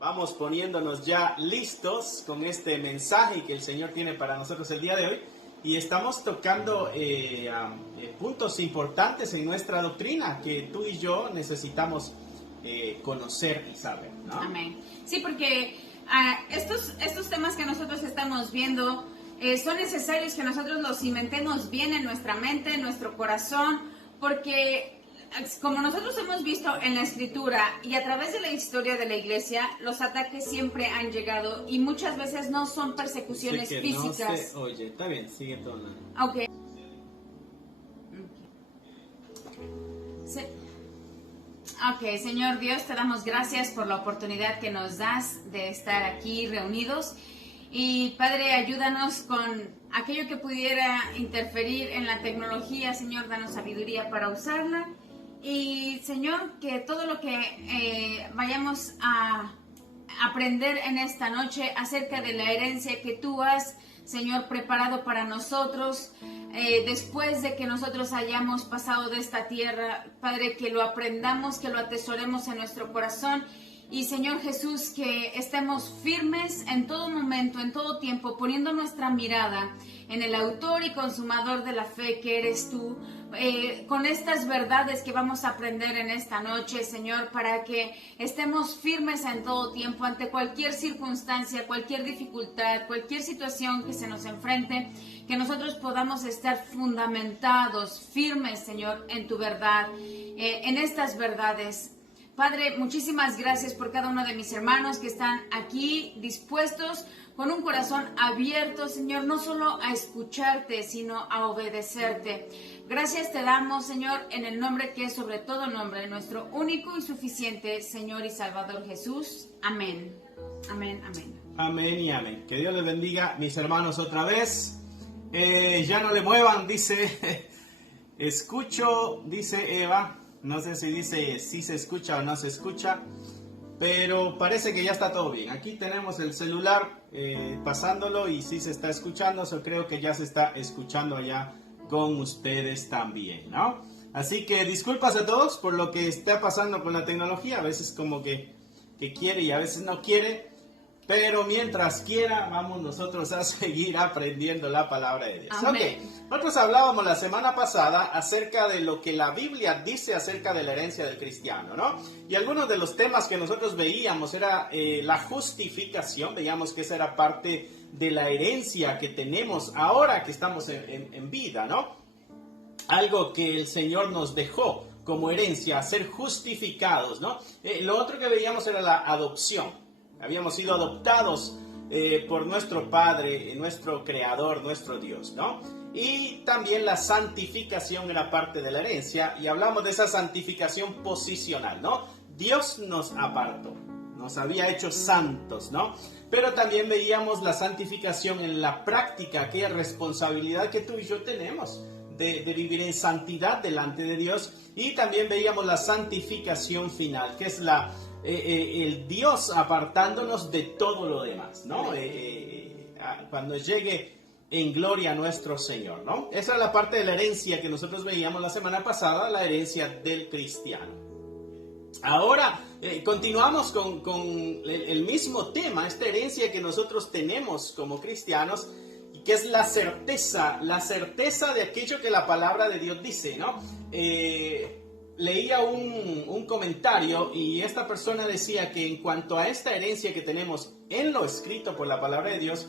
Vamos poniéndonos ya listos con este mensaje que el Señor tiene para nosotros el día de hoy. Y estamos tocando puntos importantes en nuestra doctrina que tú y yo necesitamos conocer y saber, ¿no? Amén. Sí, porque estos temas que nosotros estamos viendo son necesarios que nosotros los cimentemos bien en nuestra mente, en nuestro corazón, porque como nosotros hemos visto en la Escritura y a través de la historia de la iglesia, los ataques siempre han llegado y muchas veces no son persecuciones físicas. Oye, está bien, sigue todo. Ok. Ok, Señor Dios, te damos gracias por la oportunidad que nos das de estar aquí reunidos. Y Padre, ayúdanos con aquello que pudiera interferir en la tecnología. Señor, danos sabiduría para usarla. Y Señor, que todo lo que vayamos a aprender en esta noche acerca de la herencia que tú has, Señor, preparado para nosotros, después de que nosotros hayamos pasado de esta tierra, Padre, que lo aprendamos, que lo atesoremos en nuestro corazón. Y Señor Jesús, que estemos firmes en todo momento, en todo tiempo, poniendo nuestra mirada en el autor y consumador de la fe que eres tú, con estas verdades que vamos a aprender en esta noche, Señor, para que estemos firmes en todo tiempo ante cualquier circunstancia, cualquier dificultad, cualquier situación que se nos enfrente, que nosotros podamos estar fundamentados, firmes, Señor, en tu verdad, en estas verdades. Padre, muchísimas gracias por cada uno de mis hermanos que están aquí dispuestos con un corazón abierto, Señor, no solo a escucharte, sino a obedecerte. Gracias te damos, Señor, en el nombre que es sobre todo nombre, nuestro único y suficiente Señor y Salvador Jesús. Amén. Amén, amén. Amén y amén. Que Dios les bendiga, mis hermanos, otra vez. Ya no le muevan, dice, escucho, dice Eva. No sé si dice si se escucha o no se escucha, pero parece que ya está todo bien. Aquí tenemos el celular pasándolo y sí se está escuchando, so creo que ya se está escuchando allá con ustedes también, ¿no? Así que disculpas a todos por lo que está pasando con la tecnología, a veces como que quiere y a veces no quiere. Pero mientras quiera, vamos nosotros a seguir aprendiendo la palabra de Dios. Amén. Okay. Nosotros hablábamos la semana pasada acerca de lo que la Biblia dice acerca de la herencia del cristiano, ¿no? Y algunos de los temas que nosotros veíamos era la justificación, veíamos que esa era parte de la herencia que tenemos ahora que estamos en vida, ¿no? Algo que el Señor nos dejó como herencia, ser justificados, ¿no? Lo otro que veíamos era la adopción. Habíamos sido adoptados por nuestro Padre, nuestro Creador, nuestro Dios, ¿no? Y también la santificación era parte de la herencia y hablamos de esa santificación posicional, ¿no? Dios nos apartó, nos había hecho santos, ¿no? Pero también veíamos la santificación en la práctica, aquella responsabilidad que tú y yo tenemos de vivir en santidad delante de Dios. Y también veíamos la santificación final, que es el Dios apartándonos de todo lo demás, ¿no? Cuando llegue en gloria a nuestro Señor, ¿no? Esa es la parte de la herencia que nosotros veíamos la semana pasada, la herencia del cristiano. Ahora continuamos con el mismo tema, esta herencia que nosotros tenemos como cristianos, que es la certeza de aquello que la palabra de Dios dice, ¿no? Leía un comentario y esta persona decía que en cuanto a esta herencia que tenemos en lo escrito por la palabra de Dios,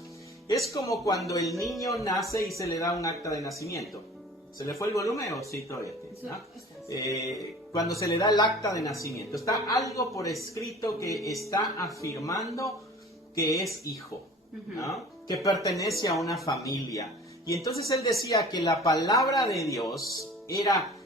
es como cuando el niño nace y se le da un acta de nacimiento. ¿Se le fue el volumen o sí todavía? ¿No? Cuando se le da el acta de nacimiento, está algo por escrito que está afirmando que es hijo, ¿no? Que pertenece a una familia. Y entonces él decía que la palabra de Dios era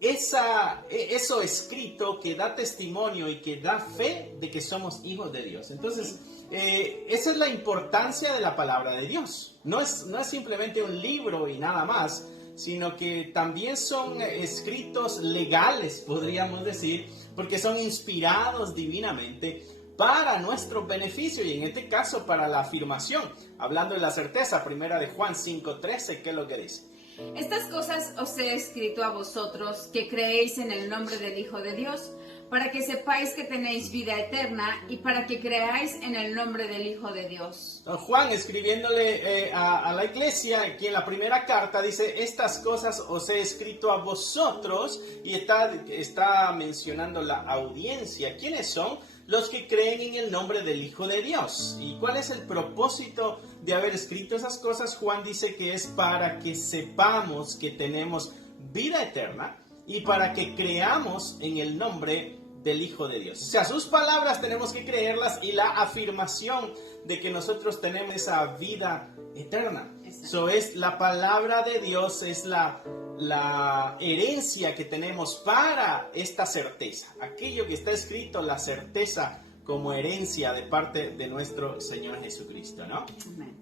eso escrito que da testimonio y que da fe de que somos hijos de Dios. Entonces, esa es la importancia de la palabra de Dios. No es simplemente un libro y nada más, sino que también son escritos legales, podríamos decir, porque son inspirados divinamente para nuestro beneficio y en este caso para la afirmación. Hablando de la certeza, primera de Juan 5:13, ¿qué es lo que dice? Estas cosas os he escrito a vosotros que creéis en el nombre del Hijo de Dios, para que sepáis que tenéis vida eterna y para que creáis en el nombre del Hijo de Dios. Juan, escribiéndole a la iglesia, aquí en la primera carta, dice, estas cosas os he escrito a vosotros, y está mencionando la audiencia. ¿Quiénes son? Los que creen en el nombre del Hijo de Dios. ¿Y cuál es el propósito de haber escrito esas cosas? Juan dice que es para que sepamos que tenemos vida eterna y para que creamos en el nombre del Hijo de Dios. O sea, sus palabras tenemos que creerlas, y la afirmación de que nosotros tenemos esa vida eterna. Eso es la palabra de Dios, es la herencia que tenemos para esta certeza. Aquello que está escrito, la certeza como herencia de parte de nuestro Señor Jesucristo, ¿no? Amén.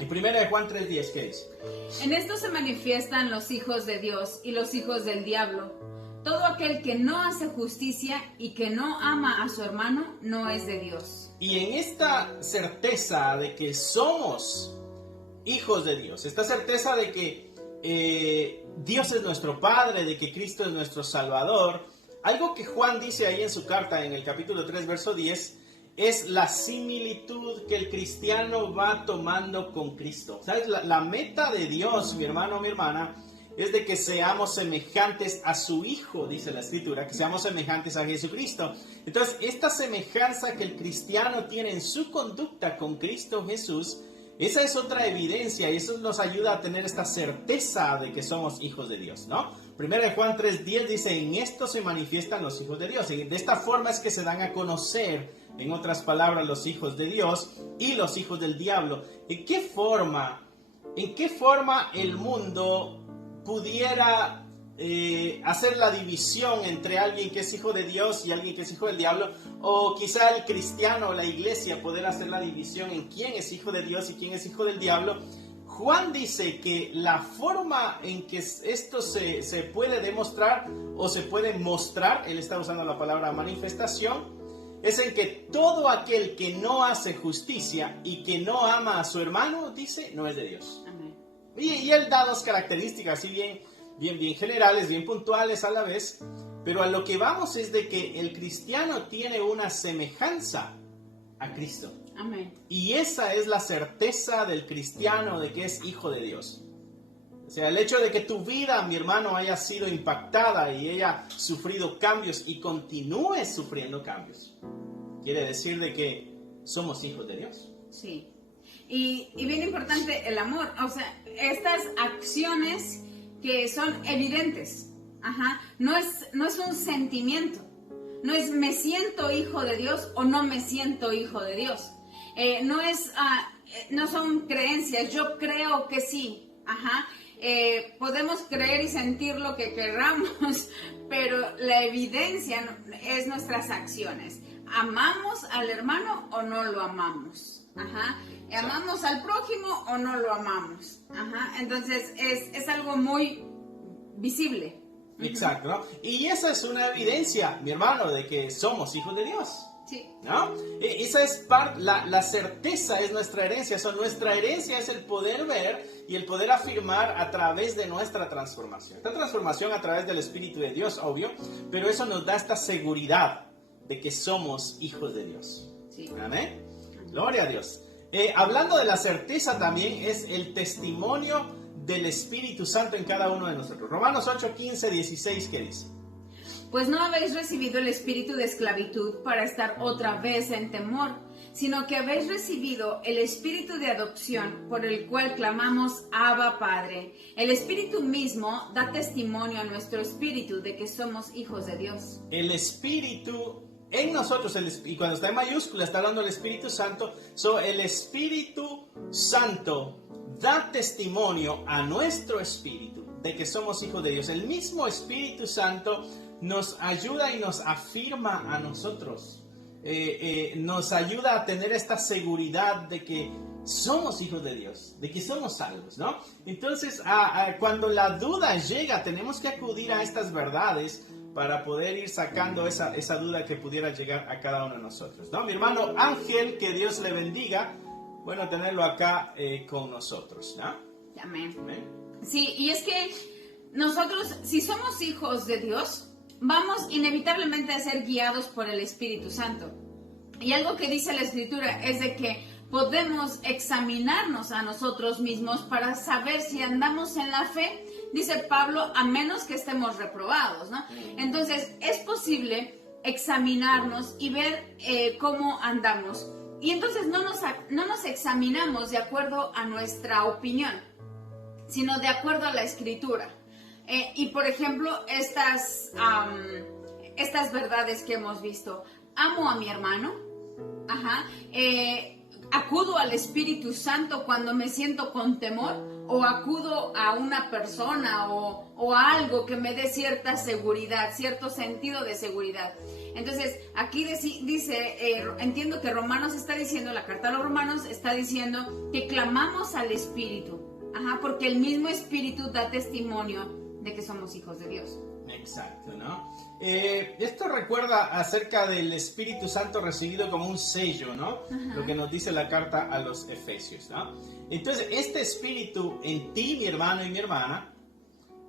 Y 1 Juan 3:10, ¿qué dice? En esto se manifiestan los hijos de Dios y los hijos del diablo. Todo aquel que no hace justicia y que no ama a su hermano no es de Dios. Y en esta certeza de que somos hijos de Dios, esta certeza de que Dios es nuestro Padre, de que Cristo es nuestro Salvador, algo que Juan dice ahí en su carta, en el capítulo 3, verso 10, es la similitud que el cristiano va tomando con Cristo. ¿Sabes? La meta de Dios, mi hermano, mi hermana, es de que seamos semejantes a su Hijo, dice la Escritura, que seamos semejantes a Jesucristo. Entonces, esta semejanza que el cristiano tiene en su conducta con Cristo Jesús, esa es otra evidencia, y eso nos ayuda a tener esta certeza de que somos hijos de Dios, ¿no? 1 Juan 3:10 dice, en esto se manifiestan los hijos de Dios. Y de esta forma es que se dan a conocer, en otras palabras, los hijos de Dios y los hijos del diablo. ¿En qué forma el mundo pudiera hacer la división entre alguien que es hijo de Dios y alguien que es hijo del diablo? O quizá el cristiano o la iglesia poder hacer la división en quién es hijo de Dios y quién es hijo del diablo. Juan dice que la forma en que esto se puede demostrar o se puede mostrar, él está usando la palabra manifestación, es en que todo aquel que no hace justicia y que no ama a su hermano, dice, no es de Dios. Amén. Y él da dos características así bien generales, bien puntuales a la vez, pero a lo que vamos es de que el cristiano tiene una semejanza a Cristo. Amén. Y esa es la certeza del cristiano de que es hijo de Dios. O sea, el hecho de que tu vida, mi hermano, haya sido impactada y haya sufrido cambios y continúes sufriendo cambios, quiere decir de que somos hijos de Dios. Sí. Y bien importante el amor. O sea, estas acciones que son evidentes. Ajá. No es un sentimiento. No es me siento hijo de Dios o no me siento hijo de Dios. No son creencias. Yo creo que sí. Ajá. Podemos creer y sentir lo que queramos, pero la evidencia es nuestras acciones. ¿Amamos al hermano o no lo amamos? Ajá. ¿Amamos al prójimo o no lo amamos? Ajá. Entonces es algo muy visible. Exacto, ¿no? Y esa es una evidencia, mi hermano, de que somos hijos de Dios. Sí. ¿No? Esa es la certeza es nuestra herencia. Nuestra herencia es el poder ver y el poder afirmar a través de nuestra transformación. Esta transformación a través del Espíritu de Dios, obvio, pero eso nos da esta seguridad de que somos hijos de Dios. Sí. Amén. Gloria a Dios. Hablando de la certeza también es el testimonio del Espíritu Santo en cada uno de nosotros. Romanos 8, 15, 16, ¿qué dice? Pues no habéis recibido el espíritu de esclavitud para estar otra vez en temor, sino que habéis recibido el espíritu de adopción por el cual clamamos Abba Padre. El espíritu mismo da testimonio a nuestro espíritu de que somos hijos de Dios. El espíritu en nosotros, y cuando está en mayúscula está hablando del Espíritu Santo, el Espíritu Santo da testimonio a nuestro espíritu de que somos hijos de Dios. El mismo Espíritu Santo nos ayuda y nos afirma a nosotros. Nos ayuda a tener esta seguridad de que somos hijos de Dios, de que somos salvos, ¿no? Entonces, cuando la duda llega, tenemos que acudir a estas verdades para poder ir sacando esa duda que pudiera llegar a cada uno de nosotros, ¿no? Mi hermano Ángel, que Dios le bendiga. Bueno, tenerlo acá con nosotros, ¿no? Amén. Amén. Sí, y es que nosotros, si somos hijos de Dios, vamos inevitablemente a ser guiados por el Espíritu Santo. Y algo que dice la Escritura es de que podemos examinarnos a nosotros mismos para saber si andamos en la fe, dice Pablo, a menos que estemos reprobados, ¿no? Entonces, es posible examinarnos y ver cómo andamos. Y entonces no nos examinamos de acuerdo a nuestra opinión, sino de acuerdo a la Escritura. Y por ejemplo, estas verdades que hemos visto. Amo a mi hermano. Acudo al Espíritu Santo cuando me siento con temor, o acudo a una persona o a algo que me dé cierta seguridad, cierto sentido de seguridad. Entonces, aquí dice, entiendo que Romanos está diciendo, la carta a los Romanos está diciendo que clamamos al Espíritu, porque el mismo Espíritu da testimonio de que somos hijos de Dios. Exacto, ¿no? Esto recuerda acerca del Espíritu Santo recibido como un sello, ¿no? Lo que nos dice la carta a los Efesios, ¿no? Entonces, este Espíritu en ti, mi hermano y mi hermana,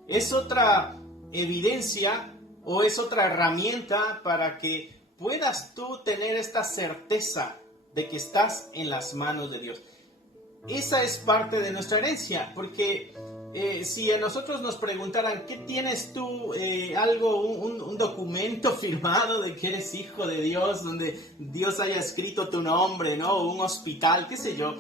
es otra evidencia o es otra herramienta para que puedas tú tener esta certeza de que estás en las manos de Dios. Esa es parte de nuestra herencia, porque si a nosotros nos preguntaran, ¿qué tienes tú? Un documento firmado de que eres hijo de Dios, donde Dios haya escrito tu nombre, ¿no? Un hospital, qué sé yo,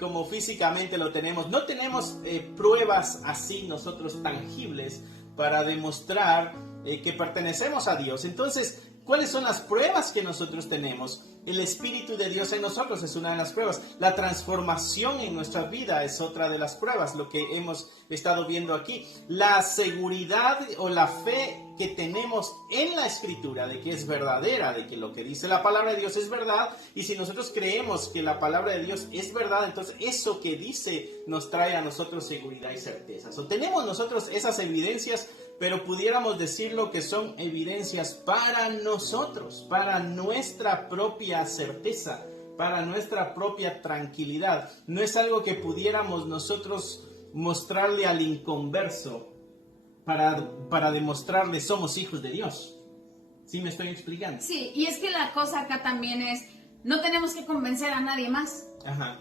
como físicamente lo tenemos. No tenemos pruebas así nosotros tangibles para demostrar que pertenecemos a Dios. Entonces, ¿cuáles son las pruebas que nosotros tenemos? El Espíritu de Dios en nosotros es una de las pruebas. La transformación en nuestra vida es otra de las pruebas, lo que hemos estado viendo aquí. La seguridad o la fe que tenemos en la Escritura de que es verdadera, de que lo que dice la palabra de Dios es verdad. Y si nosotros creemos que la palabra de Dios es verdad, entonces eso que dice nos trae a nosotros seguridad y certeza. O tenemos nosotros esas evidencias, pero pudiéramos decirlo que son evidencias para nosotros, para nuestra propia certeza, para nuestra propia tranquilidad. No es algo que pudiéramos nosotros mostrarle al inconverso para demostrarle somos hijos de Dios. ¿Sí me estoy explicando? Sí, y es que la cosa acá también es, no tenemos que convencer a nadie más.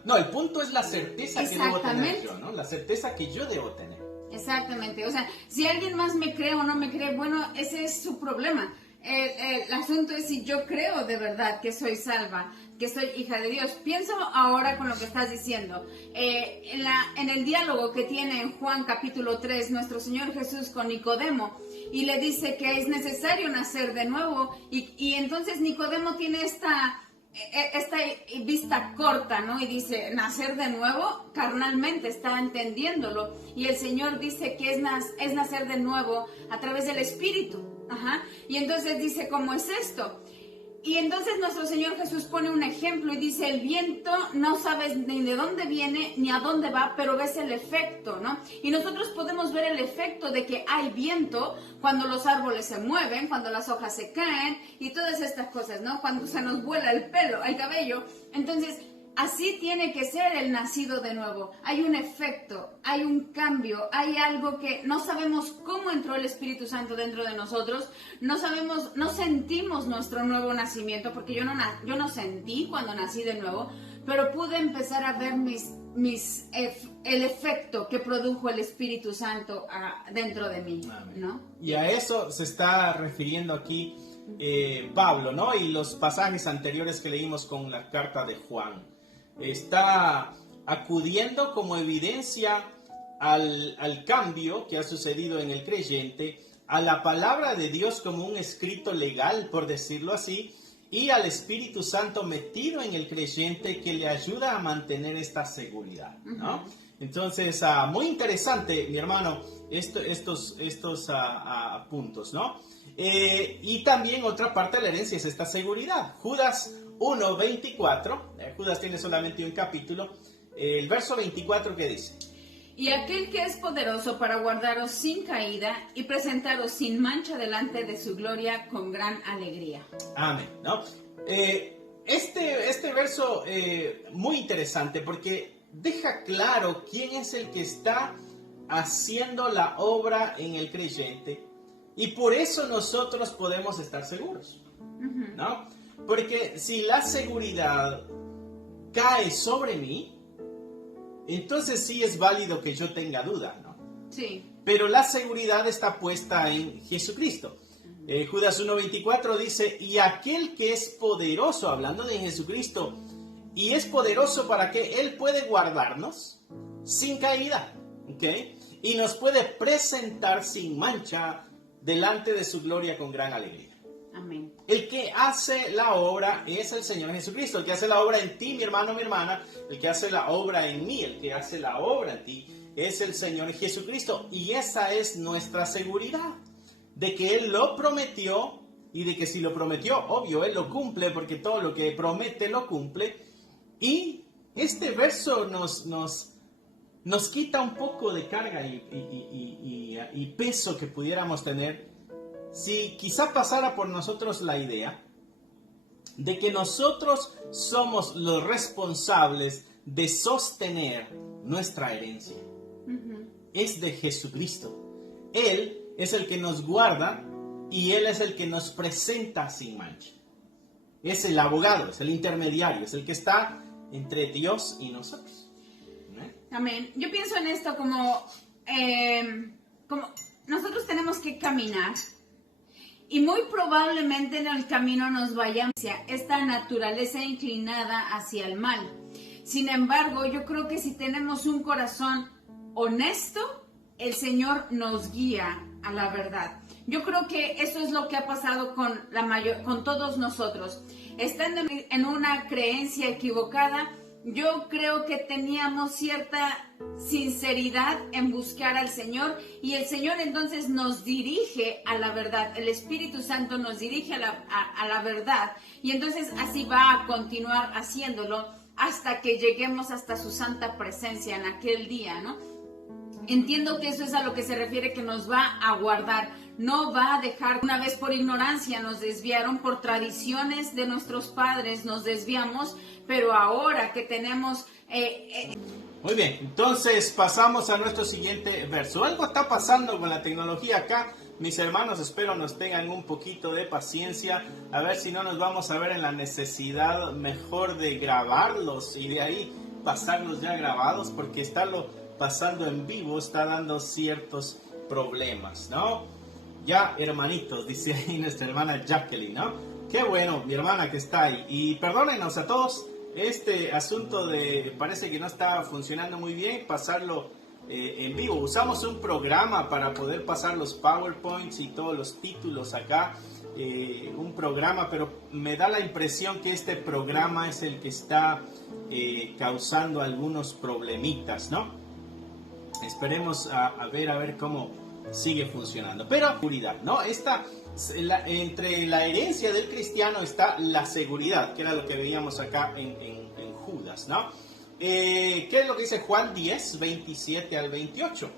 No, el punto es la certeza que debo tener yo, ¿no? La certeza que yo debo tener. Exactamente, o sea, si alguien más me cree o no me cree, bueno, ese es su problema. El asunto es si yo creo de verdad que soy salva, que soy hija de Dios. Pienso ahora con lo que estás diciendo, en el diálogo que tiene en Juan capítulo 3 nuestro Señor Jesús con Nicodemo, y le dice que es necesario nacer de nuevo, y entonces Nicodemo tiene esta vista corta, ¿no? Y dice, nacer de nuevo, carnalmente está entendiéndolo. Y el Señor dice que es nacer de nuevo a través del Espíritu. Y entonces dice, ¿cómo es esto? Y entonces nuestro Señor Jesús pone un ejemplo y dice, el viento no sabes ni de dónde viene ni a dónde va, pero ves el efecto, ¿no? Y nosotros podemos ver el efecto de que hay viento cuando los árboles se mueven, cuando las hojas se caen y todas estas cosas, ¿no? Cuando se nos vuela el pelo, el cabello. Entonces, así tiene que ser el nacido de nuevo. Hay un efecto, hay un cambio, hay algo que no sabemos cómo entró el Espíritu Santo dentro de nosotros, no sabemos, no sentimos nuestro nuevo nacimiento, porque yo no sentí cuando nací de nuevo, pero pude empezar a ver el efecto que produjo el Espíritu Santo dentro de mí, ¿no? Y a eso se está refiriendo aquí Pablo, ¿no? Y los pasajes anteriores que leímos con la carta de Juan. Está acudiendo como evidencia al cambio que ha sucedido en el creyente, a la palabra de Dios como un escrito legal, por decirlo así, y al Espíritu Santo metido en el creyente que le ayuda a mantener esta seguridad, ¿no? Entonces, muy interesante, mi hermano, estos puntos, ¿no? Y también otra parte de la herencia es esta seguridad. Judas 1:24, Judas tiene solamente un capítulo, el verso 24 que dice: y aquel que es poderoso para guardaros sin caída y presentaros sin mancha delante de su gloria con gran alegría. Amén, ¿no? Este verso muy interesante porque deja claro quién es el que está haciendo la obra en el creyente Y por eso nosotros podemos estar seguros, ¿no? Porque si la seguridad cae sobre mí, entonces sí es válido que yo tenga duda, ¿no? Sí. Pero la seguridad está puesta en Jesucristo. Judas 1:24 dice, y aquel que es poderoso, hablando de Jesucristo, y es poderoso para que Él puede guardarnos sin caída, ¿ok? Y nos puede presentar sin mancha delante de su gloria con gran alegría. Amén. El que hace la obra es el Señor Jesucristo. El que hace la obra en ti, mi hermano, mi hermana, el que hace la obra en mí, el que hace la obra en ti, es el Señor Jesucristo. Y esa es nuestra seguridad, de que Él lo prometió y de que si lo prometió, obvio, Él lo cumple, porque todo lo que promete lo cumple. Y este verso nos quita un poco de carga y peso que pudiéramos tener si quizá pasara por nosotros la idea de que nosotros somos los responsables de sostener nuestra herencia. Es de Jesucristo. Él es el que nos guarda y Él es el que nos presenta sin mancha. Es el abogado, es el intermediario, es el que está entre Dios y nosotros. Amén. Yo pienso en esto como nosotros tenemos que caminar y muy probablemente en el camino nos vayamos hacia esta naturaleza inclinada hacia el mal. Sin embargo, yo creo que si tenemos un corazón honesto, el Señor nos guía a la verdad. Yo creo que eso es lo que ha pasado con todos nosotros. Estando en una creencia equivocada, yo creo que teníamos cierta sinceridad en buscar al Señor y el Señor entonces nos dirige a la verdad. El Espíritu Santo nos dirige a la verdad y entonces así va a continuar haciéndolo hasta que lleguemos hasta su santa presencia en aquel día, ¿no? Entiendo que eso es a lo que se refiere, que nos va a guardar, no va a dejar. Una vez por ignorancia nos desviaron, por tradiciones de nuestros padres nos desviamos, pero ahora que tenemos... Muy bien, entonces pasamos a nuestro siguiente verso. Algo está pasando con la tecnología acá. Mis hermanos, espero nos tengan un poquito de paciencia, a ver si no nos vamos a ver en la necesidad mejor de grabarlos y de ahí pasarlos ya grabados, porque estarlo pasando en vivo está dando ciertos problemas, ¿no? Ya, hermanitos, dice ahí nuestra hermana Jacqueline, ¿no? Qué bueno, mi hermana que está ahí. Y perdónenos a todos, este asunto parece que no está funcionando muy bien, pasarlo en vivo. Usamos un programa para poder pasar los PowerPoints y todos los títulos acá, un programa, pero me da la impresión que este programa es el que está causando algunos problemitas, ¿no? Esperemos a ver cómo sigue funcionando. Pero seguridad, ¿no? Entre la herencia del cristiano está la seguridad, que era lo que veíamos acá en Judas, ¿no? ¿Qué es lo que dice Juan 10, 27 al 28?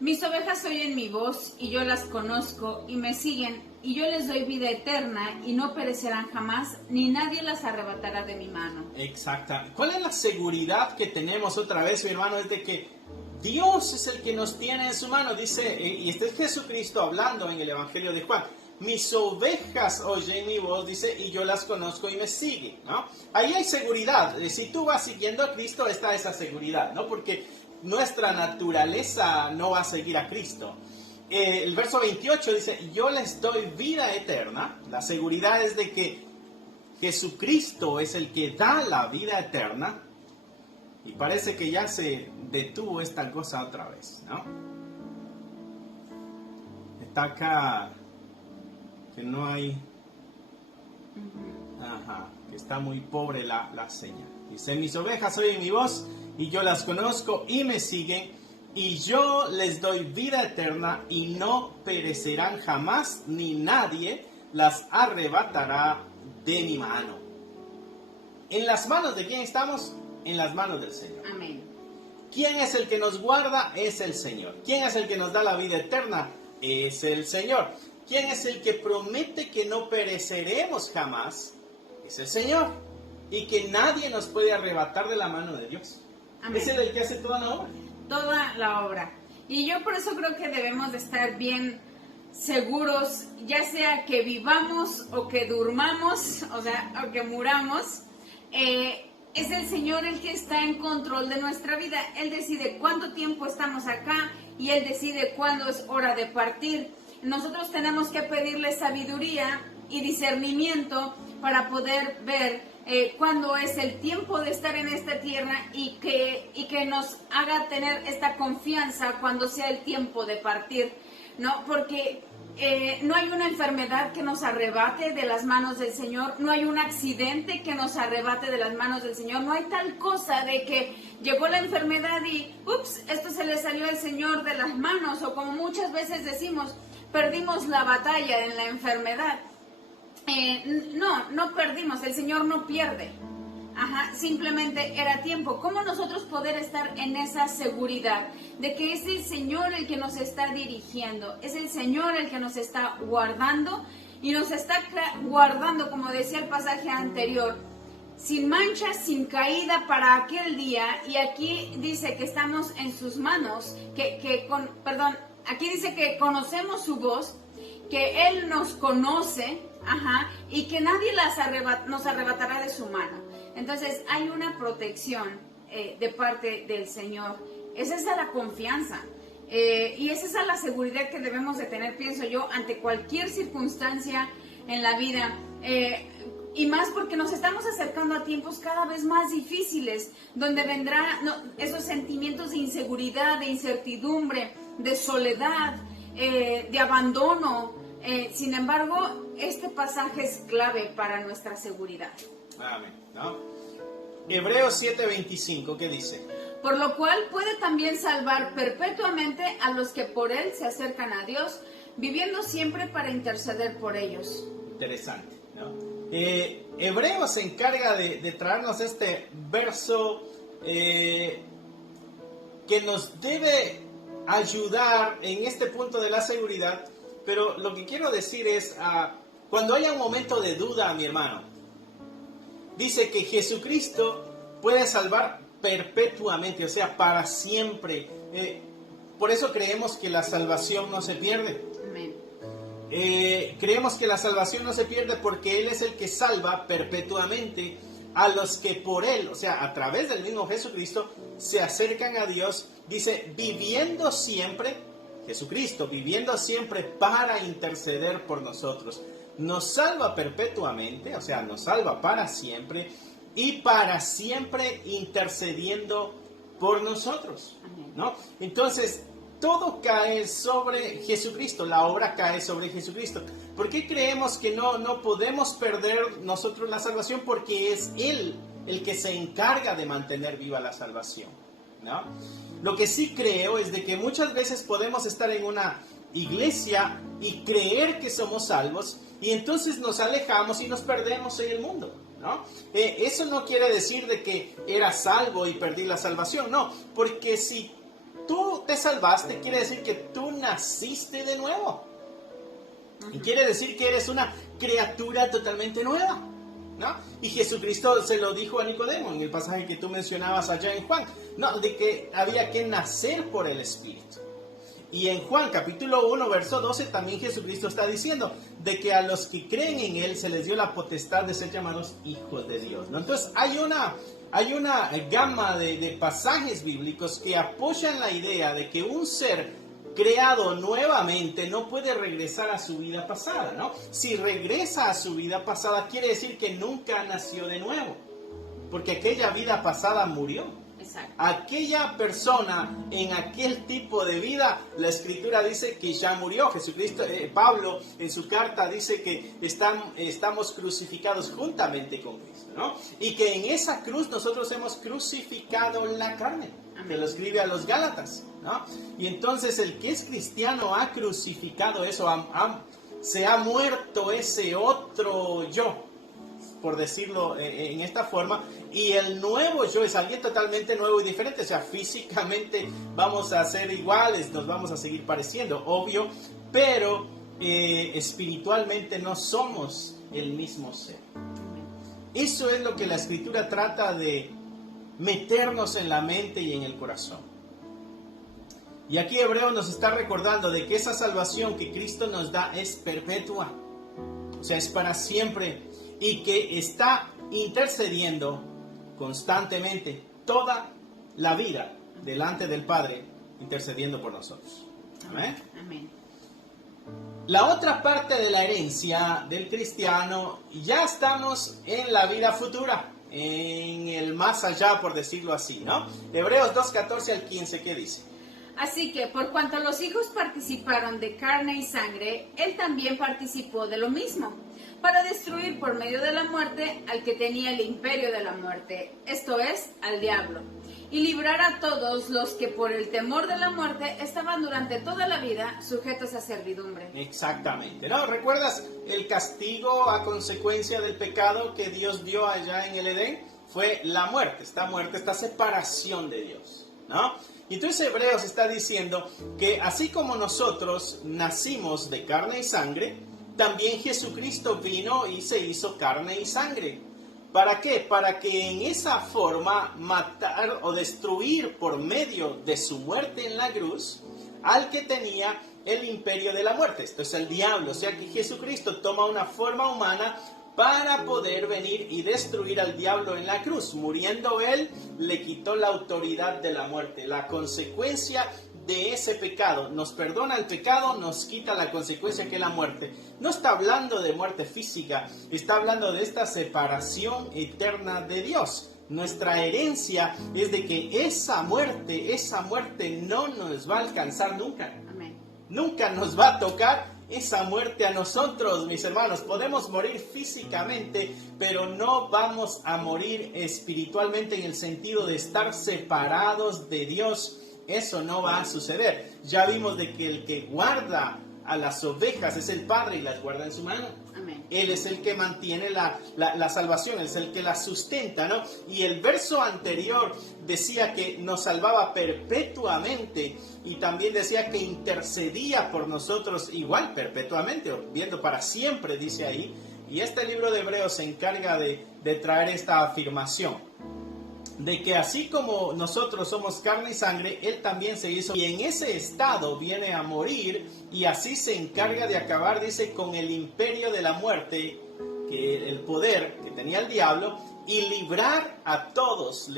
Mis ovejas oyen mi voz y yo las conozco y me siguen y yo les doy vida eterna y no perecerán jamás, ni nadie las arrebatará de mi mano. Exacto. ¿Cuál es la seguridad que tenemos otra vez, mi hermano? Es de que Dios es el que nos tiene en su mano, dice, y este es Jesucristo hablando en el Evangelio de Juan. Mis ovejas oyen mi voz, dice, y yo las conozco y me siguen, ¿no? Ahí hay seguridad. Si tú vas siguiendo a Cristo, está esa seguridad, ¿no? Porque nuestra naturaleza no va a seguir a Cristo. El verso 28 dice, yo les doy vida eterna. La seguridad es de que Jesucristo es el que da la vida eterna. Y parece que ya se detuvo esta cosa otra vez, ¿no? Está acá que no hay... Ajá, que está muy pobre la señal. Dice, mis ovejas oyen mi voz y yo las conozco y me siguen y yo les doy vida eterna y no perecerán jamás, ni nadie las arrebatará de mi mano. ¿En las manos de quién estamos? En las manos del Señor. Amén. ¿Quién es el que nos guarda? Es el Señor. ¿Quién es el que nos da la vida eterna? Es el Señor. ¿Quién es el que promete que no pereceremos jamás? Es el Señor. Y que nadie nos puede arrebatar de la mano de Dios. Amén. Es el que hace toda la obra. Toda la obra. Y yo por eso creo que debemos de estar bien seguros, ya sea que vivamos o que durmamos, o sea, o que muramos. Es el Señor el que está en control de nuestra vida. Él decide cuánto tiempo estamos acá y Él decide cuándo es hora de partir. Nosotros tenemos que pedirle sabiduría y discernimiento para poder ver cuándo es el tiempo de estar en esta tierra y que nos haga tener esta confianza cuando sea el tiempo de partir, ¿no? Porque no hay una enfermedad que nos arrebate de las manos del Señor, no hay un accidente que nos arrebate de las manos del Señor, no hay tal cosa de que llegó la enfermedad y ups, esto se le salió al Señor de las manos, o como muchas veces decimos, perdimos la batalla en la enfermedad. No perdimos, el Señor no pierde. Simplemente era tiempo. ¿Cómo nosotros poder estar en esa seguridad de que es el Señor el que nos está dirigiendo? Es el Señor el que nos está guardando y nos está guardando, como decía el pasaje anterior, sin mancha, sin caída para aquel día. Y aquí dice que estamos en sus manos, aquí dice que conocemos su voz, que Él nos conoce, y que nadie nos arrebatará de su mano. Entonces hay una protección de parte del Señor. Esa es la confianza y esa es la seguridad que debemos de tener, pienso yo, ante cualquier circunstancia en la vida. Y más porque nos estamos acercando a tiempos cada vez más difíciles, donde vendrán esos sentimientos de inseguridad, de incertidumbre, de soledad, de abandono. Sin embargo, este pasaje es clave para nuestra seguridad. Amén, ¿no? Hebreos 7:25, ¿qué dice? Por lo cual puede también salvar perpetuamente a los que por Él se acercan a Dios, viviendo siempre para interceder por ellos. Interesante, ¿no? Hebreos se encarga de traernos este verso que nos debe ayudar en este punto de la seguridad, pero lo que quiero decir es, cuando haya un momento de duda, mi hermano, dice que Jesucristo puede salvar perpetuamente, o sea, para siempre. Por eso creemos que la salvación no se pierde. Amén. Creemos que la salvación no se pierde porque Él es el que salva perpetuamente a los que por Él, o sea, a través del mismo Jesucristo, se acercan a Dios. Dice, viviendo siempre, Jesucristo, viviendo siempre para interceder por nosotros. Nos salva perpetuamente, o sea, nos salva para siempre y para siempre intercediendo por nosotros, ¿no? Entonces, todo cae sobre Jesucristo, la obra cae sobre Jesucristo. ¿Por qué creemos que no podemos perder nosotros la salvación? Porque es Él el que se encarga de mantener viva la salvación, ¿no? Lo que sí creo es de que muchas veces podemos estar en una iglesia y creer que somos salvos, y entonces nos alejamos y nos perdemos en el mundo, ¿no? Eso no quiere decir de que era salvo y perdí la salvación, no, porque si tú te salvaste, quiere decir que tú naciste de nuevo. Y quiere decir que eres una criatura totalmente nueva, ¿no? Y Jesucristo se lo dijo a Nicodemo en el pasaje que tú mencionabas allá en Juan, ¿no? De que había que nacer por el Espíritu. Y en Juan capítulo 1, verso 12, también Jesucristo está diciendo de que a los que creen en Él se les dio la potestad de ser llamados hijos de Dios, ¿no? Entonces hay una gama de pasajes bíblicos que apoyan la idea de que un ser creado nuevamente no puede regresar a su vida pasada, ¿no? Si regresa a su vida pasada, quiere decir que nunca nació de nuevo, porque aquella vida pasada murió. Exacto. Aquella persona en aquel tipo de vida, la Escritura dice que ya murió. Jesucristo, Pablo en su carta dice que estamos crucificados juntamente con Cristo, ¿no? Y que en esa cruz nosotros hemos crucificado la carne. Amén. Que lo escribe a los Gálatas, ¿no? Y entonces el que es cristiano ha crucificado eso, se ha muerto ese otro yo, por decirlo en esta forma, y el nuevo yo es alguien totalmente nuevo y diferente. O sea, físicamente vamos a ser iguales, nos vamos a seguir pareciendo, obvio, pero espiritualmente no somos el mismo ser. Eso es lo que la Escritura trata de meternos en la mente y en el corazón. Y aquí Hebreos nos está recordando de que esa salvación que Cristo nos da es perpetua, o sea, es para siempre, y que está intercediendo constantemente toda la vida delante del Padre, intercediendo por nosotros. Amén. Amén. La otra parte de la herencia del cristiano, ya estamos en la vida futura, en el más allá, por decirlo así, ¿no? Hebreos 2:14 al 15, ¿qué dice? Así que, por cuanto los hijos participaron de carne y sangre, él también participó de lo mismo, para destruir por medio de la muerte al que tenía el imperio de la muerte, esto es, al diablo, y librar a todos los que por el temor de la muerte estaban durante toda la vida sujetos a servidumbre. Exactamente, ¿no? ¿Recuerdas el castigo a consecuencia del pecado que Dios dio allá en el Edén? Fue la muerte, esta separación de Dios, ¿no? Y entonces Hebreos está diciendo que así como nosotros nacimos de carne y sangre, también Jesucristo vino y se hizo carne y sangre. ¿Para qué? Para que en esa forma matar o destruir por medio de su muerte en la cruz al que tenía el imperio de la muerte. Esto es el diablo. O sea que Jesucristo toma una forma humana para poder venir y destruir al diablo en la cruz. Muriendo él, le quitó la autoridad de la muerte. La consecuencia de ese pecado, nos perdona el pecado, nos quita la consecuencia que es la muerte. No está hablando de muerte física, está hablando de esta separación eterna de Dios. Nuestra herencia es de que esa muerte no nos va a alcanzar nunca. Amén. Nunca nos va a tocar esa muerte a nosotros, mis hermanos. Podemos morir físicamente, pero no vamos a morir espiritualmente en el sentido de estar separados de Dios. Eso no va a suceder. Ya vimos de que el que guarda a las ovejas es el Padre y las guarda en su mano. Amén. Él es el que mantiene la salvación, es el que la sustenta, ¿no? Y el verso anterior decía que nos salvaba perpetuamente y también decía que intercedía por nosotros igual perpetuamente, viendo para siempre, dice ahí. Y este libro de Hebreos se encarga de traer esta afirmación de que así como nosotros somos carne y sangre, Él también se hizo, y en ese estado viene a morir, y así se encarga de acabar, dice, con el imperio de la muerte, que el poder que tenía el diablo, y librar a todos,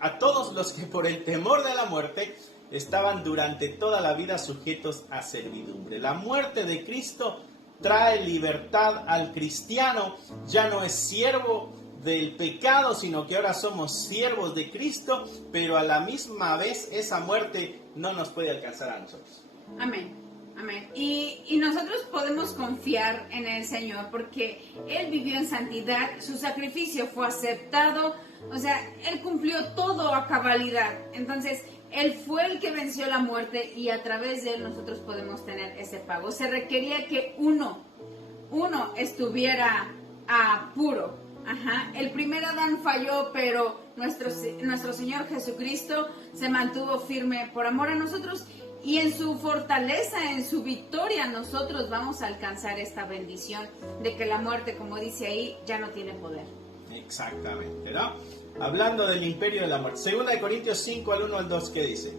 a todos los que por el temor de la muerte estaban durante toda la vida sujetos a servidumbre. La muerte de Cristo trae libertad al cristiano, ya no es siervo del pecado, sino que ahora somos siervos de Cristo, pero a la misma vez esa muerte no nos puede alcanzar a nosotros. Amén. Amén. Y nosotros podemos confiar en el Señor porque Él vivió en santidad, su sacrificio fue aceptado, o sea, Él cumplió todo a cabalidad. Entonces, Él fue el que venció la muerte y a través de Él nosotros podemos tener ese pago. Se requería que uno estuviera puro. Ajá. El primer Adán falló, pero nuestro Señor Jesucristo se mantuvo firme por amor a nosotros y en su fortaleza, en su victoria, nosotros vamos a alcanzar esta bendición de que la muerte, como dice ahí, ya no tiene poder. Exactamente, ¿no? Hablando del imperio de la muerte. 2 Corintios 5, al 1 al 2, ¿qué dice?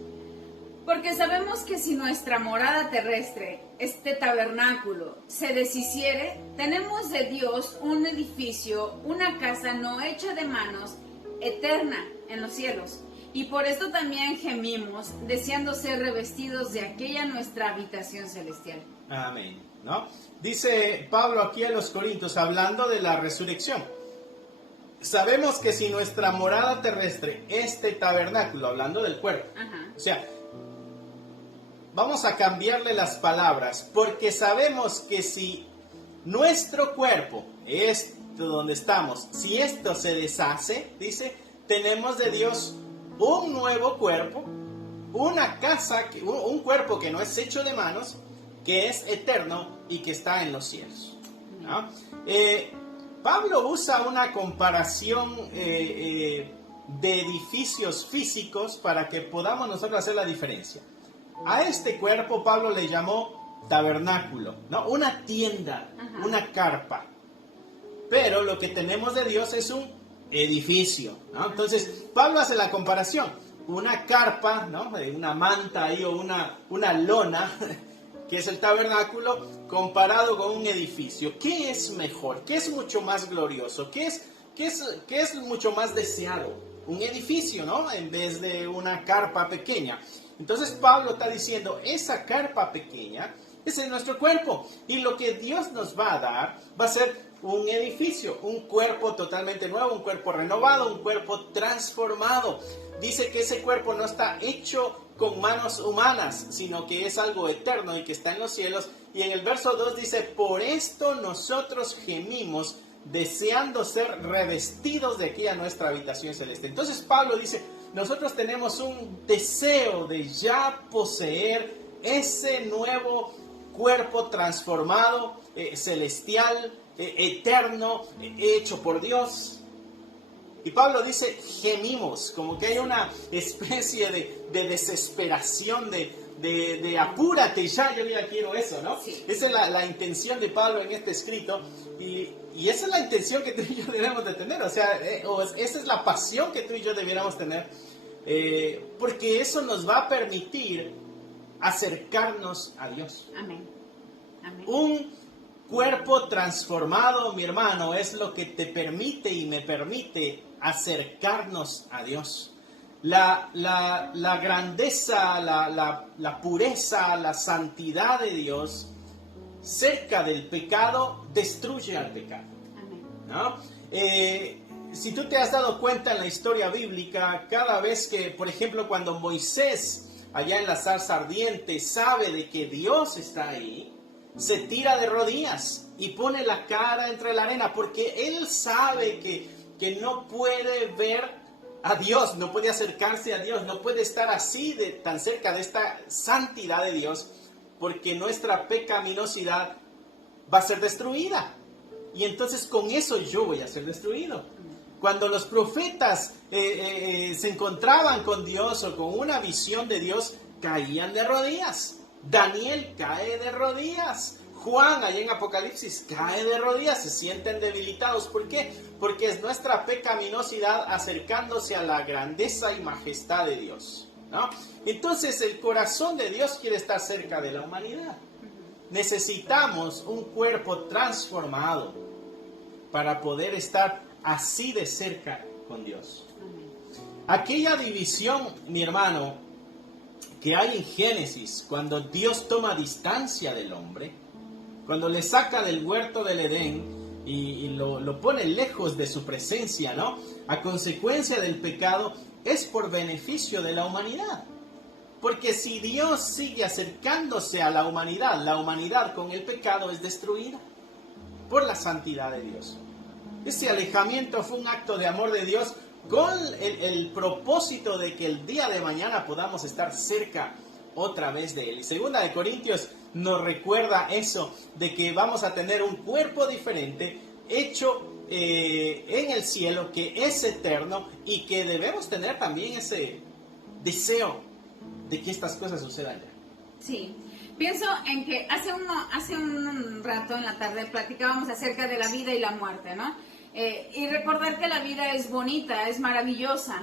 Porque sabemos que si nuestra morada terrestre, este tabernáculo, se deshiciere, tenemos de Dios un edificio, una casa no hecha de manos, eterna en los cielos. Y por esto también gemimos, deseando ser revestidos de aquella nuestra habitación celestial. Amén, ¿no? Dice Pablo aquí a los Corintios, hablando de la resurrección. Sabemos que si nuestra morada terrestre, este tabernáculo, hablando del cuerpo, Ajá. o sea, vamos a cambiarle las palabras, porque sabemos que si nuestro cuerpo, esto donde estamos, si esto se deshace, dice, tenemos de Dios un nuevo cuerpo, una casa, un cuerpo que no es hecho de manos, que es eterno y que está en los cielos, ¿no? Pablo usa una comparación de edificios físicos para que podamos nosotros hacer la diferencia. A este cuerpo Pablo le llamó tabernáculo, ¿no? Una tienda, Ajá. una carpa. Pero lo que tenemos de Dios es un edificio, ¿no? Entonces, Pablo hace la comparación. una carpa, ¿no? Una manta ahí o una lona, que es el tabernáculo, comparado con un edificio. ¿Qué es mejor? ¿Qué es mucho más glorioso? ¿Qué es mucho más deseado? Un edificio, ¿no? En vez de una carpa pequeña. Entonces Pablo está diciendo, esa carpa pequeña, ese es nuestro cuerpo. Y lo que Dios nos va a dar va a ser un edificio, un cuerpo totalmente nuevo, un cuerpo renovado, un cuerpo transformado. Dice que ese cuerpo no está hecho con manos humanas, sino que es algo eterno y que está en los cielos. Y en el verso 2 dice, por esto nosotros gemimos, deseando ser revestidos de aquí a nuestra habitación celeste. Entonces Pablo dice, nosotros tenemos un deseo de ya poseer ese nuevo cuerpo transformado, celestial, eterno, hecho por Dios. Y Pablo dice, gemimos, como que hay una especie de desesperación, de apúrate ya, yo ya quiero eso, ¿no? Sí. Esa es la intención de Pablo en este escrito, y esa es la intención que tú y yo debemos de tener, o sea, esa es la pasión que tú y yo debiéramos tener, porque eso nos va a permitir acercarnos a Dios. Amén. Amén. Un cuerpo transformado, mi hermano, es lo que te permite y me permite acercarnos a Dios. La grandeza, la pureza, la santidad de Dios cerca del pecado destruye al pecado. Amén. ¿No? Si tú te has dado cuenta en la historia bíblica, cada vez que, por ejemplo, cuando Moisés allá en la zarza ardiente sabe de que Dios está ahí, se tira de rodillas y pone la cara entre la arena, porque él sabe que no puede ver a Dios, no puede acercarse a Dios, no puede estar así tan cerca de esta santidad de Dios, porque nuestra pecaminosidad va a ser destruida. Y entonces con eso yo voy a ser destruido. Cuando los profetas se encontraban con Dios o con una visión de Dios, caían de rodillas. Daniel cae de rodillas. Juan, allá en Apocalipsis, cae de rodillas, se sienten debilitados. ¿Por qué? Porque es nuestra pecaminosidad acercándose a la grandeza y majestad de Dios, ¿no? Entonces el corazón de Dios quiere estar cerca de la humanidad. Necesitamos un cuerpo transformado para poder estar así de cerca con Dios. Aquella división, mi hermano, que hay en Génesis, cuando Dios toma distancia del hombre, cuando le saca del huerto del Edén y lo pone lejos de su presencia, ¿no? A consecuencia del pecado, es por beneficio de la humanidad. Porque si Dios sigue acercándose a la humanidad con el pecado es destruida por la santidad de Dios. Ese alejamiento fue un acto de amor de Dios con el propósito de que el día de mañana podamos estar cerca otra vez de Él. Y 2 de Corintios nos recuerda eso, de que vamos a tener un cuerpo diferente, hecho en el cielo, que es eterno, y que debemos tener también ese deseo de que estas cosas sucedan ya. Sí, pienso en que hace un rato en la tarde platicábamos acerca de la vida y la muerte, ¿no? Y recordar que la vida es bonita, es maravillosa,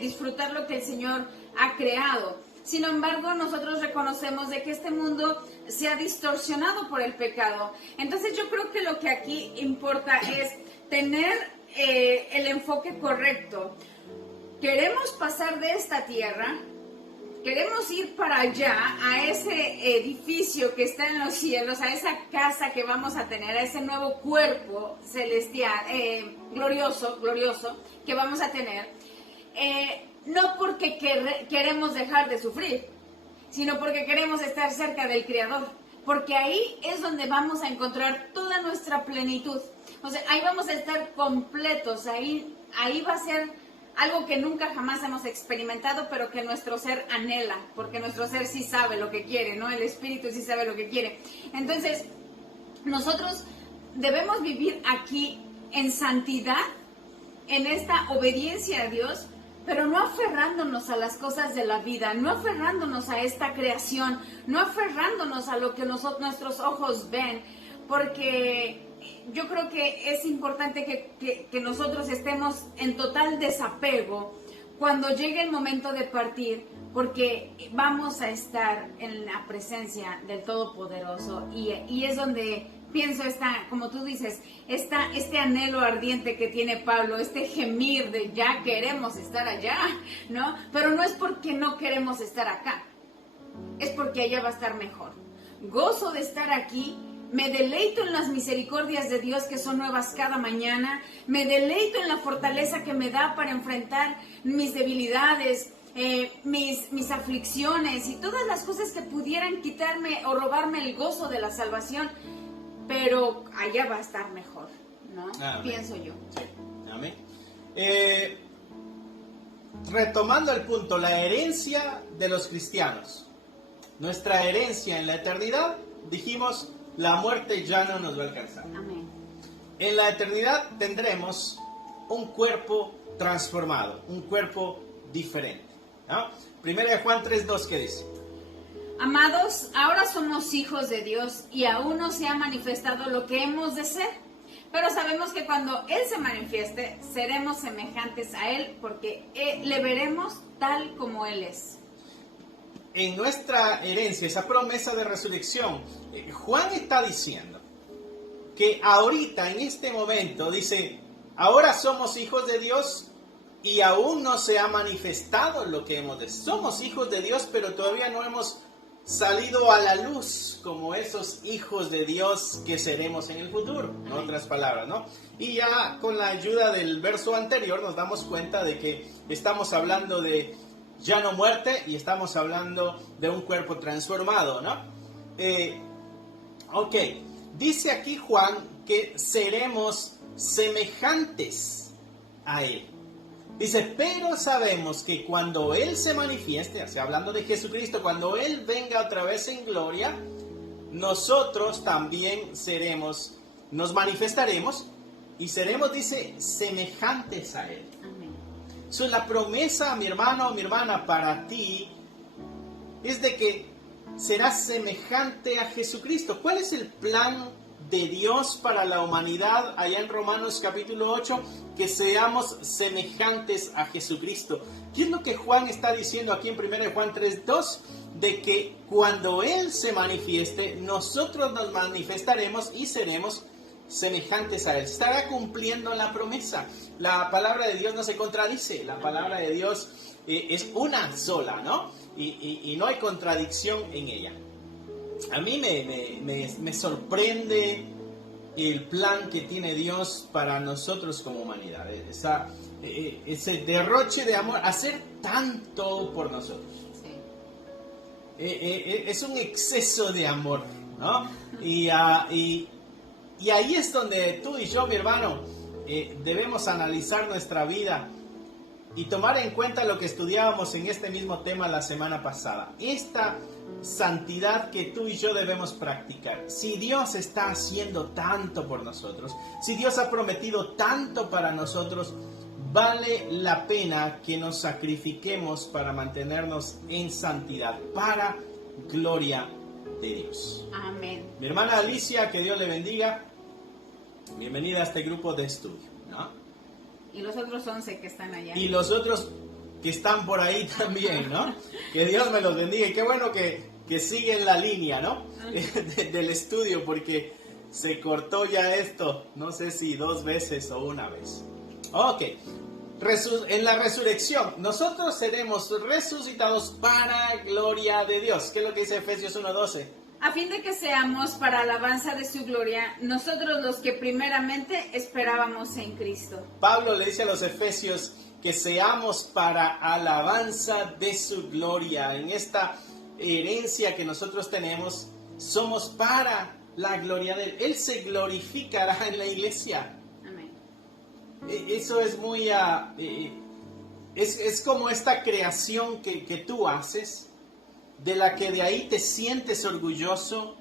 disfrutar lo que el Señor ha creado. Sin embargo, nosotros reconocemos de que este mundo se ha distorsionado por el pecado. Entonces yo creo que lo que aquí importa es tener el enfoque correcto. Queremos pasar de esta tierra, queremos ir para allá, a ese edificio que está en los cielos, a esa casa que vamos a tener, a ese nuevo cuerpo celestial, glorioso, que vamos a tener. No porque queremos dejar de sufrir, sino porque queremos estar cerca del Creador. Porque ahí es donde vamos a encontrar toda nuestra plenitud. O sea, ahí vamos a estar completos, ahí va a ser algo que nunca jamás hemos experimentado, pero que nuestro ser anhela, porque nuestro ser sí sabe lo que quiere, ¿no? El espíritu sí sabe lo que quiere. Entonces, nosotros debemos vivir aquí en santidad, en esta obediencia a Dios, pero no aferrándonos a las cosas de la vida, no aferrándonos a esta creación, no aferrándonos a lo que nuestros ojos ven, porque yo creo que es importante que nosotros estemos en total desapego cuando llegue el momento de partir, porque vamos a estar en la presencia del Todopoderoso y es donde pienso como tú dices, este anhelo ardiente que tiene Pablo, este gemir de ya queremos estar allá, ¿no? Pero no es porque no queremos estar acá, es porque allá va a estar mejor. Gozo de estar aquí, me deleito en las misericordias de Dios que son nuevas cada mañana, me deleito en la fortaleza que me da para enfrentar mis debilidades, mis aflicciones y todas las cosas que pudieran quitarme o robarme el gozo de la salvación, pero allá va a estar mejor, ¿no? Amén. Pienso yo. Sí. Amén. Retomando el punto, la herencia de los cristianos, nuestra herencia en la eternidad, dijimos, la muerte ya no nos va a alcanzar. Amén. En la eternidad tendremos un cuerpo transformado, un cuerpo diferente, ¿no? Primera de Juan 3:2, ¿qué dice? Amados, ahora somos hijos de Dios y aún no se ha manifestado lo que hemos de ser, pero sabemos que cuando Él se manifieste, seremos semejantes a Él porque le veremos tal como Él es. En nuestra herencia, esa promesa de resurrección, Juan está diciendo que ahorita, en este momento, dice, ahora somos hijos de Dios y aún no se ha manifestado lo que hemos de ser. Somos hijos de Dios, pero todavía no hemos salido a la luz como esos hijos de Dios que seremos en el futuro, en otras palabras, ¿no? Y ya con la ayuda del verso anterior nos damos cuenta de que estamos hablando de ya no muerte y estamos hablando de un cuerpo transformado, ¿no? Ok, dice aquí Juan que seremos semejantes a Él. Dice, pero sabemos que cuando Él se manifieste, o sea, hablando de Jesucristo, cuando Él venga otra vez en gloria, nosotros también nos manifestaremos y seremos, dice, semejantes a Él. Amén. So, la promesa, mi hermano, mi hermana, para ti es de que serás semejante a Jesucristo. ¿Cuál es el plan de Dios para la humanidad allá en Romanos capítulo 8? Que seamos semejantes a Jesucristo. ¿Qué es lo que Juan está diciendo aquí en 1 Juan 3:2? De que cuando Él se manifieste, nosotros nos manifestaremos y seremos semejantes a Él. Estará cumpliendo la promesa. La palabra de Dios no se contradice. La palabra de Dios es una sola, ¿no? Y no hay contradicción en ella. A mí me sorprende el plan que tiene Dios para nosotros como humanidad. Ese derroche de amor, hacer tanto por nosotros. Sí. Es un exceso de amor, ¿no? Y ahí es donde tú y yo, mi hermano, debemos analizar nuestra vida y tomar en cuenta lo que estudiábamos en este mismo tema la semana pasada. Esta santidad que tú y yo debemos practicar. Si Dios está haciendo tanto por nosotros, si Dios ha prometido tanto para nosotros, vale la pena que nos sacrifiquemos para mantenernos en santidad, para gloria de Dios. Amén. Mi hermana Alicia, que Dios le bendiga. Bienvenida a este grupo de estudio, ¿no? Y los otros 11 que están allá. Y los otros que están por ahí también, ¿no? Que Dios me los bendiga. Y qué bueno que siguen la línea, ¿no? Del estudio, porque se cortó ya esto, no sé si 2 veces o 1 vez. Ok. En la resurrección, nosotros seremos resucitados para gloria de Dios. ¿Qué es lo que dice Efesios 1:12? A fin de que seamos para alabanza de su gloria, nosotros los que primeramente esperábamos en Cristo. Pablo le dice a los efesios que seamos para alabanza de su gloria. En esta herencia que nosotros tenemos, somos para la gloria de Él. Él se glorificará en la iglesia. Amén. Eso es muy... es como esta creación que tú haces, de la que de ahí te sientes orgulloso,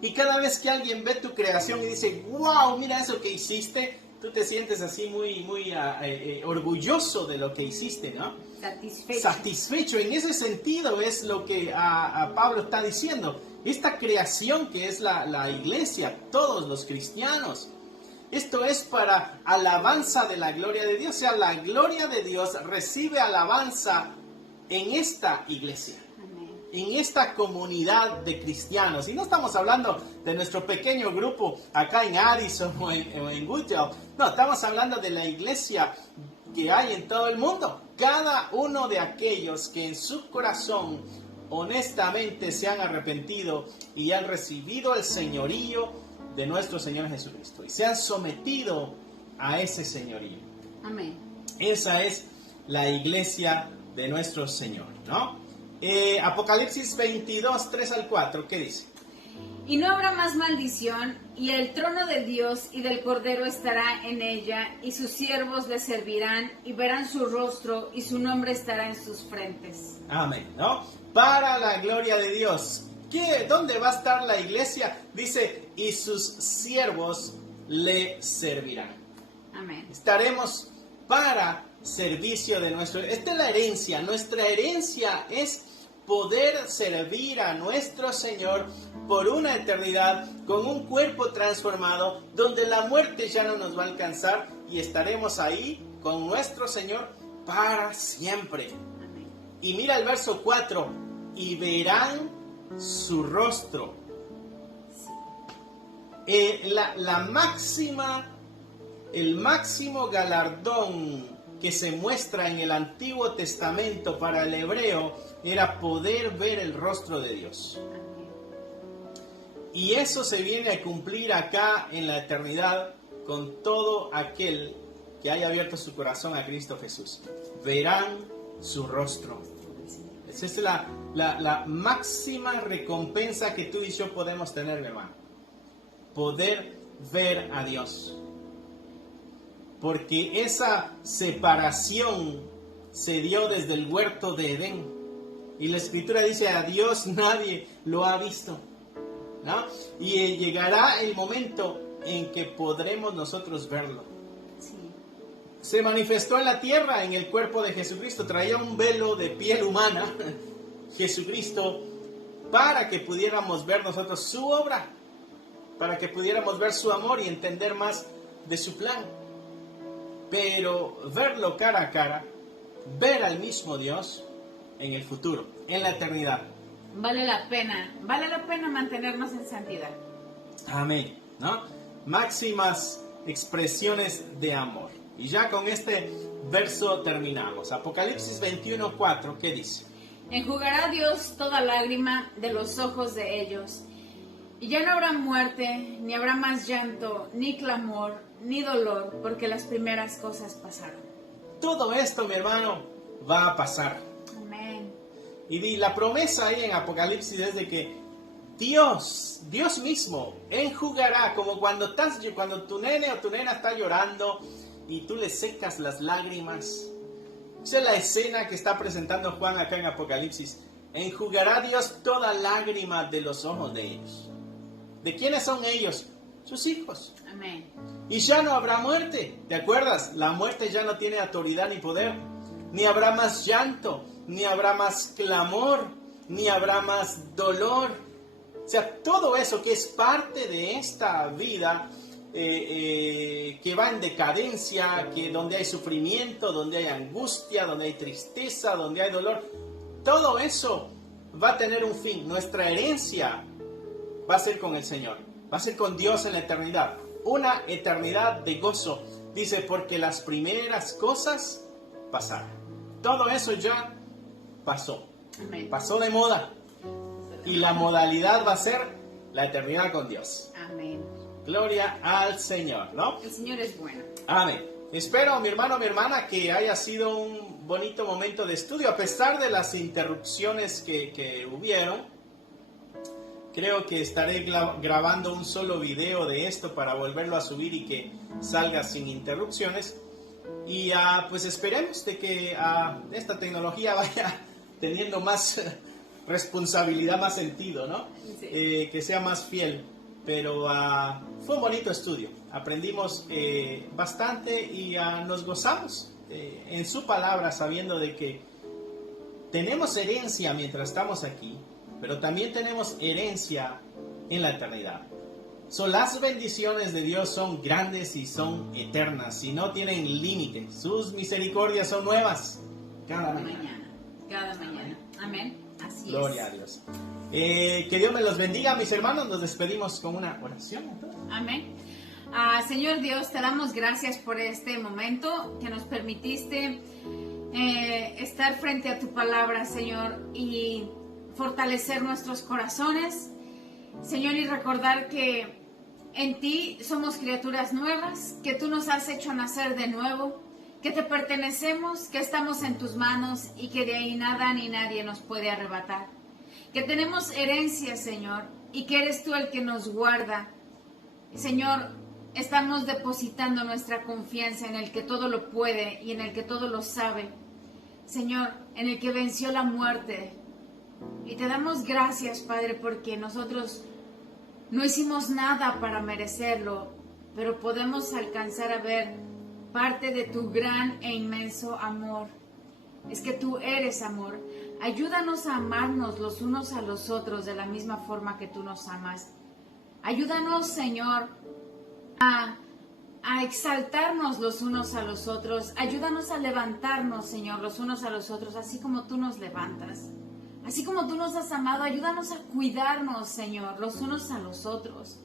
y cada vez que alguien ve tu creación y dice, wow, mira eso que hiciste, tú te sientes así muy orgulloso de lo que hiciste, ¿no? Satisfecho. En ese sentido es lo que a Pablo está diciendo. Esta creación que es la iglesia, todos los cristianos, Esto es para alabanza de la gloria de Dios. O sea, la gloria de Dios recibe alabanza en esta iglesia, en esta comunidad de cristianos. Y no estamos hablando de nuestro pequeño grupo acá en Addison o en Goodell. No, estamos hablando de la iglesia que hay en todo el mundo. Cada uno de aquellos que en su corazón honestamente se han arrepentido y han recibido el señorío de nuestro Señor Jesucristo y se han sometido a ese señorío. Amén. Esa es la iglesia de nuestro Señor, ¿no? Apocalipsis 22, 3 al 4, ¿qué dice? Y no habrá más maldición, y el trono de Dios y del Cordero estará en ella, y sus siervos le servirán, y verán su rostro, y su nombre estará en sus frentes. Amén, ¿no? Para la gloria de Dios. ¿Dónde va a estar la iglesia? Dice, y sus siervos le servirán. Amén. Estaremos para servicio de nuestro... Esta es la herencia. Nuestra herencia es poder servir a nuestro Señor por una eternidad con un cuerpo transformado donde la muerte ya no nos va a alcanzar y estaremos ahí con nuestro Señor para siempre. Amén. Y mira el verso 4, y verán su rostro. El máximo galardón que se muestra en el Antiguo Testamento para el hebreo era poder ver el rostro de Dios. Y eso se viene a cumplir acá en la eternidad con todo aquel que haya abierto su corazón a Cristo Jesús. Verán su rostro. Esa es la máxima recompensa que tú y yo podemos tener, mi hermano. Poder ver a Dios. Porque esa separación se dio desde el huerto de Edén. Y la Escritura dice, a Dios nadie lo ha visto, ¿no? Y llegará el momento en que podremos nosotros verlo. Sí. Se manifestó en la tierra en el cuerpo de Jesucristo. Traía un velo de piel humana, Jesucristo, para que pudiéramos ver nosotros su obra, para que pudiéramos ver su amor y entender más de su plan. Pero verlo cara a cara, ver al mismo Dios en el futuro, en la eternidad. Vale la pena mantenernos en santidad. Amén, ¿no? Máximas expresiones de amor. Y ya con este verso terminamos. Apocalipsis 21:4, ¿qué dice? Enjugará Dios toda lágrima de los ojos de ellos, y ya no habrá muerte, ni habrá más llanto, ni clamor, ni dolor, porque las primeras cosas pasaron. Todo esto, mi hermano, va a pasar. Amén. Y la promesa ahí en Apocalipsis es de que Dios mismo enjugará, como cuando tu nene o tu nena está llorando y tú le secas las lágrimas. Esa es la escena que está presentando Juan acá en Apocalipsis. Enjugará Dios toda lágrima de los ojos de ellos. ¿De quiénes son ellos? Sus hijos. Amén. Y ya no habrá muerte. ¿Te acuerdas? La muerte ya no tiene autoridad ni poder. Ni habrá más llanto, ni habrá más clamor, ni habrá más dolor. O sea, todo eso que es parte de esta vida que va en decadencia, donde hay sufrimiento, donde hay angustia, donde hay tristeza, donde hay dolor, todo eso va a tener un fin. Nuestra herencia va a ser con el Señor, va a ser con Dios en la eternidad, una eternidad de gozo. Dice, porque las primeras cosas pasaron. Todo eso ya pasó. Amén. Pasó de moda. Y la modalidad va a ser la eternidad con Dios. Amén. Gloria al Señor, ¿no? El Señor es bueno. Amén. Espero, mi hermano, mi hermana, que haya sido un bonito momento de estudio, a pesar de las interrupciones que hubieron. Creo que estaré grabando un solo video de esto para volverlo a subir y que salga sin interrupciones. Y pues esperemos de que esta tecnología vaya teniendo más responsabilidad, más sentido, ¿no? Sí. Que sea más fiel. Pero fue un bonito estudio. Aprendimos bastante y nos gozamos en su palabra, sabiendo de que tenemos herencia mientras estamos aquí, pero también tenemos herencia en la eternidad. Las bendiciones de Dios son grandes y son eternas y no tienen límite. Sus misericordias son nuevas cada mañana. Cada mañana. Amén. Así Gloria es. a Dios. Que Dios me los bendiga, mis hermanos. Nos despedimos con una oración. Amén. Señor Dios, te damos gracias por este momento que nos permitiste estar frente a tu palabra, Señor, y fortalecer nuestros corazones, Señor, y recordar que en ti somos criaturas nuevas, que tú nos has hecho nacer de nuevo, que te pertenecemos, que estamos en tus manos y que de ahí nada ni nadie nos puede arrebatar. Que tenemos herencia, Señor, y que eres tú el que nos guarda. Señor, estamos depositando nuestra confianza en el que todo lo puede y en el que todo lo sabe. Señor, en el que venció la muerte. Y te damos gracias, Padre, porque nosotros no hicimos nada para merecerlo, pero podemos alcanzar a ver parte de tu gran e inmenso amor. Es que tú eres amor. Ayúdanos a amarnos los unos a los otros de la misma forma que tú nos amas. Ayúdanos, Señor, a exaltarnos los unos a los otros. Ayúdanos a levantarnos, Señor, los unos a los otros, así como tú nos levantas. Así como tú nos has amado, ayúdanos a cuidarnos, Señor, los unos a los otros,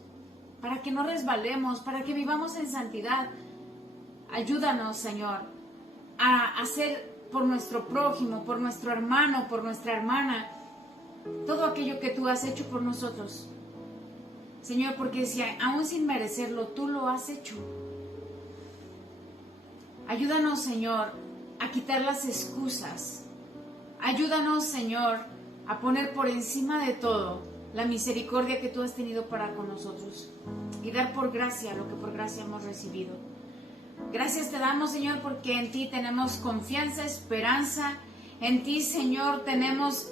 para que no resbalemos, para que vivamos en santidad. Ayúdanos, Señor, a hacer por nuestro prójimo, por nuestro hermano, por nuestra hermana, todo aquello que tú has hecho por nosotros. Señor, porque si aún sin merecerlo, tú lo has hecho. Ayúdanos, Señor, a quitar las excusas. Ayúdanos, Señor, a poner por encima de todo la misericordia que tú has tenido para con nosotros y dar por gracia lo que por gracia hemos recibido. Gracias te damos, Señor, porque en ti tenemos confianza, esperanza. En ti, Señor, tenemos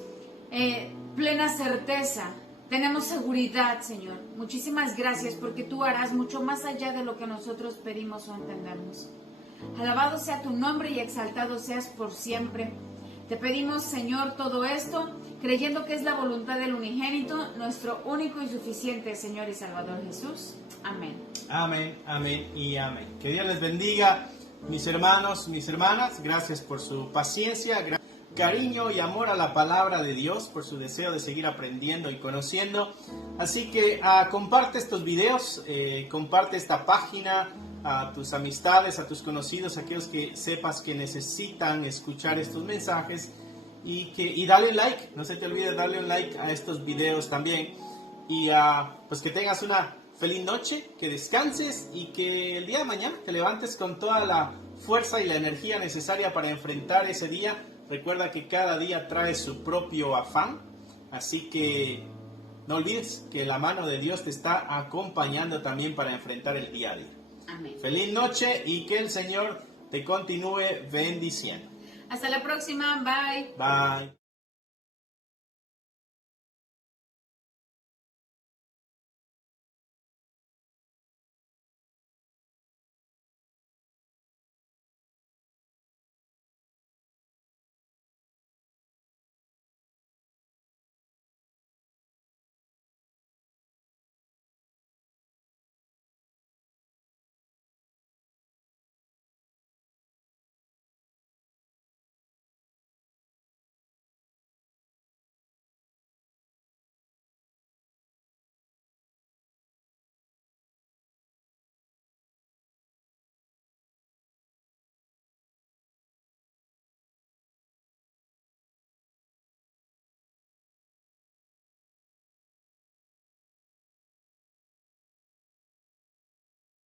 plena certeza. Tenemos seguridad, Señor. Muchísimas gracias porque tú harás mucho más allá de lo que nosotros pedimos o entendemos. Alabado sea tu nombre y exaltado seas por siempre. Te pedimos, Señor, todo esto, creyendo que es la voluntad del unigénito, nuestro único y suficiente Señor y Salvador Jesús. Amén. Amén, amén y amén. Que Dios les bendiga, mis hermanos, mis hermanas. Gracias por su paciencia, cariño y amor a la palabra de Dios, por su deseo de seguir aprendiendo y conociendo. Así que comparte estos videos, comparte esta página a tus amistades, a tus conocidos, a aquellos que sepas que necesitan escuchar estos mensajes y dale un like, no se te olvide darle un like a estos videos también y pues que tengas una feliz noche, que descanses y que el día de mañana te levantes con toda la fuerza y la energía necesaria para enfrentar ese día. Recuerda que cada día trae su propio afán, así que no olvides que la mano de Dios te está acompañando también para enfrentar el día a día. Amén. Feliz noche y que el Señor te continúe bendiciendo. Hasta la próxima. Bye. Bye.